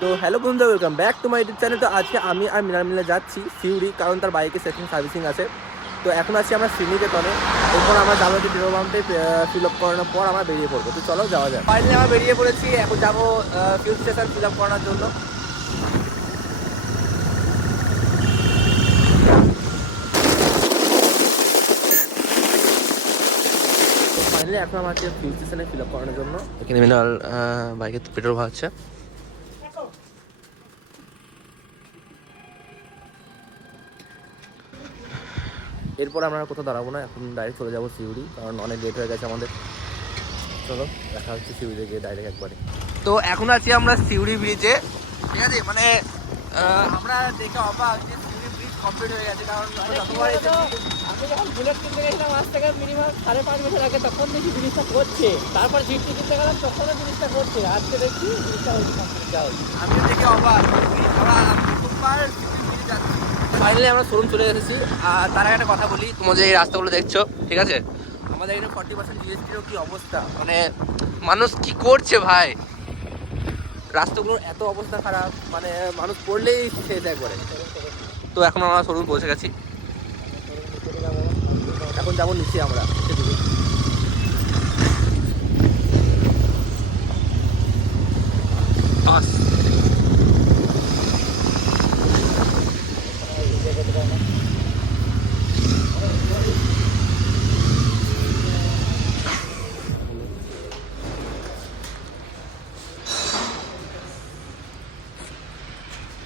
তো হ্যালো বন্ধু, welcome back to my YouTube channel. তো আজকে আমি আর মিনার মিলে যাচ্ছি সিউড়ি, কারণ তার বাইকে সেকেন্ড সার্ভিসিং আছে। তো এখন আছি আমরা শ্রীনিকেতনে। এরপর আমরা যাবো যে পেট্রোল পাম্পে ফিল আপ করানোর পর আমরা বেরিয়ে পড়বো। তো চলো যাওয়া যায়। ফাইনালি আমরা বেরিয়ে পড়েছি, এখন যাবো ফিউল স্টেশন ফিল আপ করানোর জন্য। ফাইনালি এখন আমার ফিউল স্টেশনে ফিল আপ করানোর জন্য এখানে মিনাল বাইকে পেট্রোল ভরাচ্ছে। এরপর আমরা কোথাও দাঁড়াবো না, এখন ডাইরেক্ট চলে যাবো সিউড়ি, কারণ অনেক লেট হয়ে গেছে আমাদের। চলো দেখা হচ্ছে সিউড়িতে গিয়ে ডাইরেক্ট একবারে। তো এখন আছি আমরা সিউড়ি ব্রিজে, ঠিক আছে। মানে আমরা দেখে অবাক যে সিউড়ি ব্রিজ কমপ্লিট হয়ে গেছে, কারণ আমি যখন বুলেট কিনতে গেছিলাম আজ থেকে মিনিমাম 5.5 বছর আগে, তখন দেখি জিনিসটা করছে। তারপর জিপটি কিনতে গেলাম, তখনও জিনিসটা করছে। আজকে দেখছি জিনিসটা আমি দেখে অবাক। আমরা প্রথমবার সিউড়ি ব্রিজে যাচ্ছি। ফাইনালি আমরা শোরুম চলে এসেছি। আর তার আগে একটা কথা বলি, তোমাদের এই রাস্তাগুলো দেখছো, ঠিক আছে, আমাদের এখানে 40% জিএসটিরও কী অবস্থা, মানে মানুষ কি করছে ভাই। রাস্তাগুলোর এত অবস্থা খারাপ, মানে মানুষ পড়লেই শেষ একবারে। তো এখন আমরা শোরুম পৌঁছে গেছি, এখন যাবো নিচে আমরা।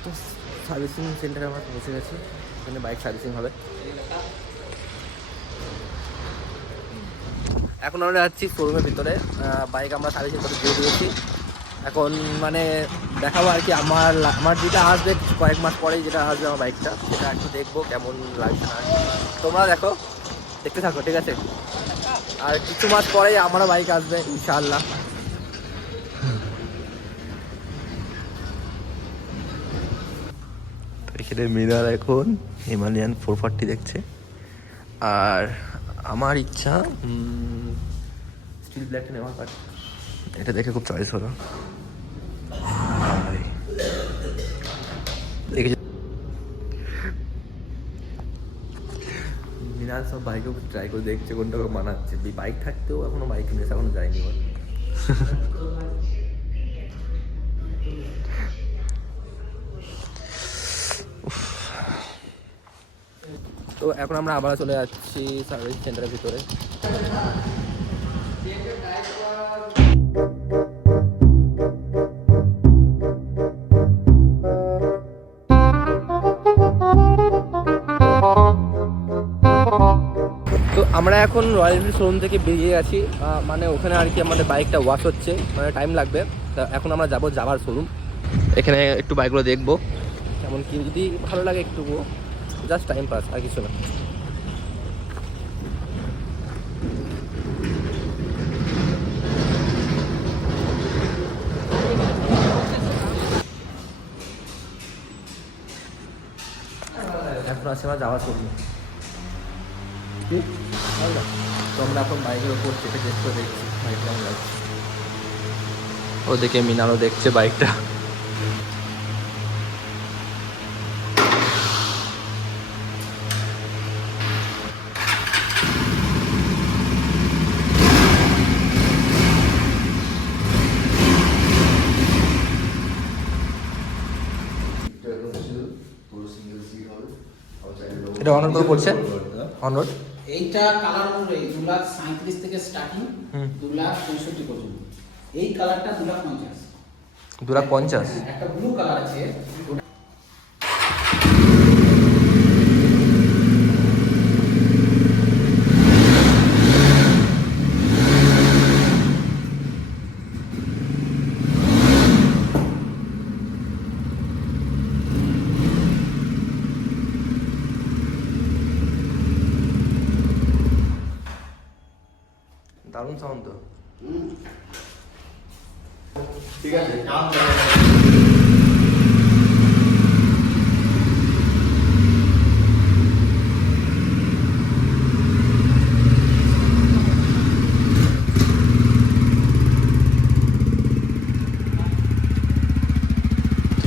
তো সার্ভিসিং সেন্টারে আমরা পৌঁছে গেছি, এখানে বাইক সার্ভিসিং হবে। এখন আমরা যাচ্ছি শোরুমের ভিতরে, বাইক আমরা সার্ভিসিং করে দিয়ে দিয়েছি। এখন মানে দেখাবো আর কি, আমার যেটা আসবে কয়েক মাস পরেই, যেটা আসবে আমার বাইকটা, সেটা একটু দেখবো কেমন লাগছে না। তোমরা দেখো, দেখতে থাকো, ঠিক আছে। আর কিছু মাস পরেই আমারও বাইক আসবে ইনশাআল্লাহ। এখানে মিনার এখন হিমালয়ান 440 দেখছে, আর আমার ইচ্ছা স্টিল ব্ল্যাকটা নেওয়ার পর এটা দেখে খুব চয়েস হলো। মিনার সব বাইকেও ট্রাই করে দেখছে কোনটা মানাচ্ছে। বাইক থাকতেও এখনো বাইক কিনেছে, এখনো যায়নি ওর। তো এখন আমরা আবার চলে যাচ্ছি সার্ভিস সেন্টারের ভিতরে। তো আমরা এখন রয়্যাল এনফিল্ড শোরুম থেকে বেরিয়ে গেছি, মানে ওখানে আর কি আমাদের বাইকটা ওয়াশ হচ্ছে, মানে টাইম লাগবে। তা এখন আমরা যাবার শোরুম, এখানে একটু বাইকগুলো দেখবো কেমন কি, যদি ভালো লাগে একটু, জাস্ট টাইম পাস, আর কিছু না। এখন আছে আমরা যাওয়ার শোরুম। তো আমরা এখন বাইকের ওপর চেপে টেস্ট করে দেখছি বাইক কেমন লাগছে। ওদিকে মিনারও দেখছে বাইকটা। এটা অন রোড পড়ছে, অন রোড। এইটা কালার অনুযায়ী 2,37,000 থেকে স্টার্টিং 2,65,000 পর্যন্ত। এই কালারটা 2,50,000। 2,50,000। একটা ব্লু কালার আছে, দারুণ সাউন্ড তো। ঠিক আছে।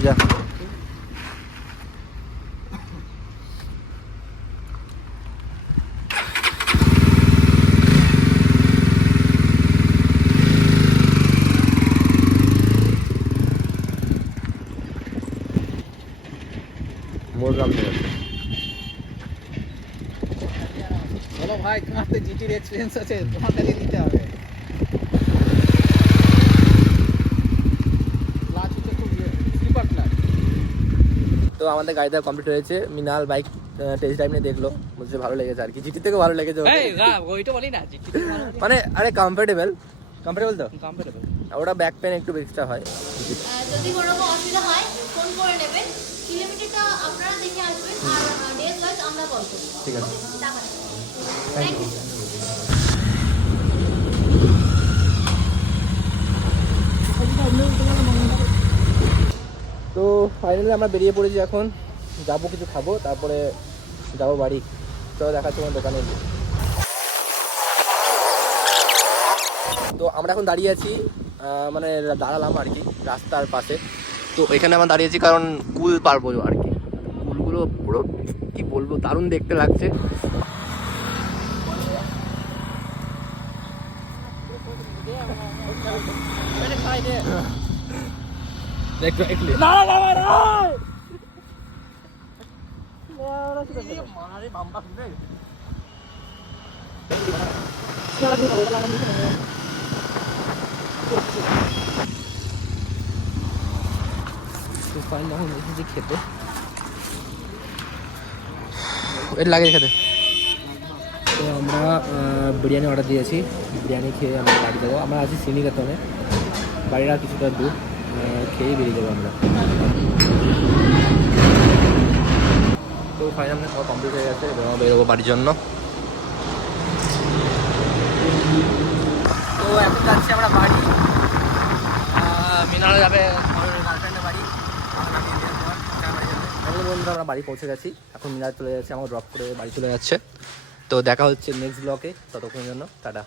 যা। মোরগ্রাম থেকে বলো ভাই, তোমার তো জিটির এক্সপিরিয়েন্স আছে, তোমার কাছে দিতে হবে। ক্লাচ হচ্ছে খুব স্লিপার ক্লাচ। তো আমাদের গাড়িটা কমপ্লিট হয়েছে। মিনাল বাইক টেস্ট ড্রাইভ নিয়ে দেখলো, বলছে ভালো লেগেছে আর কি, জিটি থেকে ভালো লেগেছে ওকে। এই গা ওইটা বলি না, জিটি মানে আরে কমফোর্টেবল তো কমফোর্টেবল। ওটা ব্যাক পেন একটু এক্সট্রা হয়। যদি কোনো রকম অসুবিধা হয় ফোন করে নেবেন, কিলোমিটারটা আপনারা দেখে আসবেন আর ডেজ ওয়াইজ আমরা কল করব। ঠিক আছে, টাকা থ্যাংক ইউ। তো ফাইনালি আমরা বেরিয়ে পড়েছি, এখন যাবো কিছু খাবো, তারপরে যাবো বাড়ি। চলো দেখাচ্ছি আমার দোকানে। তো আমরা এখন দাঁড়িয়ে আছি, মানে দাঁড়ালাম আর কি রাস্তার পাশে। তো এখানে আমরা দাঁড়িয়েছি কারণ কুল পারবো আর কি। কুলগুলো পুরো কি বলবো, দারুণ দেখতে লাগছে। খেতে এর লাগে খেতে। তো আমরা বিরিয়ানি অর্ডার দিয়েছি, বিরিয়ানি খেয়ে আমরা বাড়ি যাবো। আমরা আছি শ্রীনিকেতনে, বাড়িটা কিছুটা দূর, খেয়েই বেরিয়ে যাবো আমরা। তো ফাইনালি খাওয়া কমপ্লিট হয়ে গেছে, এবার আমরা বেরোবো বাড়ির জন্য। তো এখন যাচ্ছি আমরা বাড়ি, মিনারা যাবে গার্লফ্রেন্ডের বাড়ি। বন্ধুরা আমরা বাড়ি পৌঁছে গেছি, এখন মিনার চলে যাচ্ছে, আমাকে ড্রপ করে বাড়ি চলে যাচ্ছে। তো দেখা হচ্ছে নেক্সট ব্লকে, ততক্ষণের জন্য টাটা।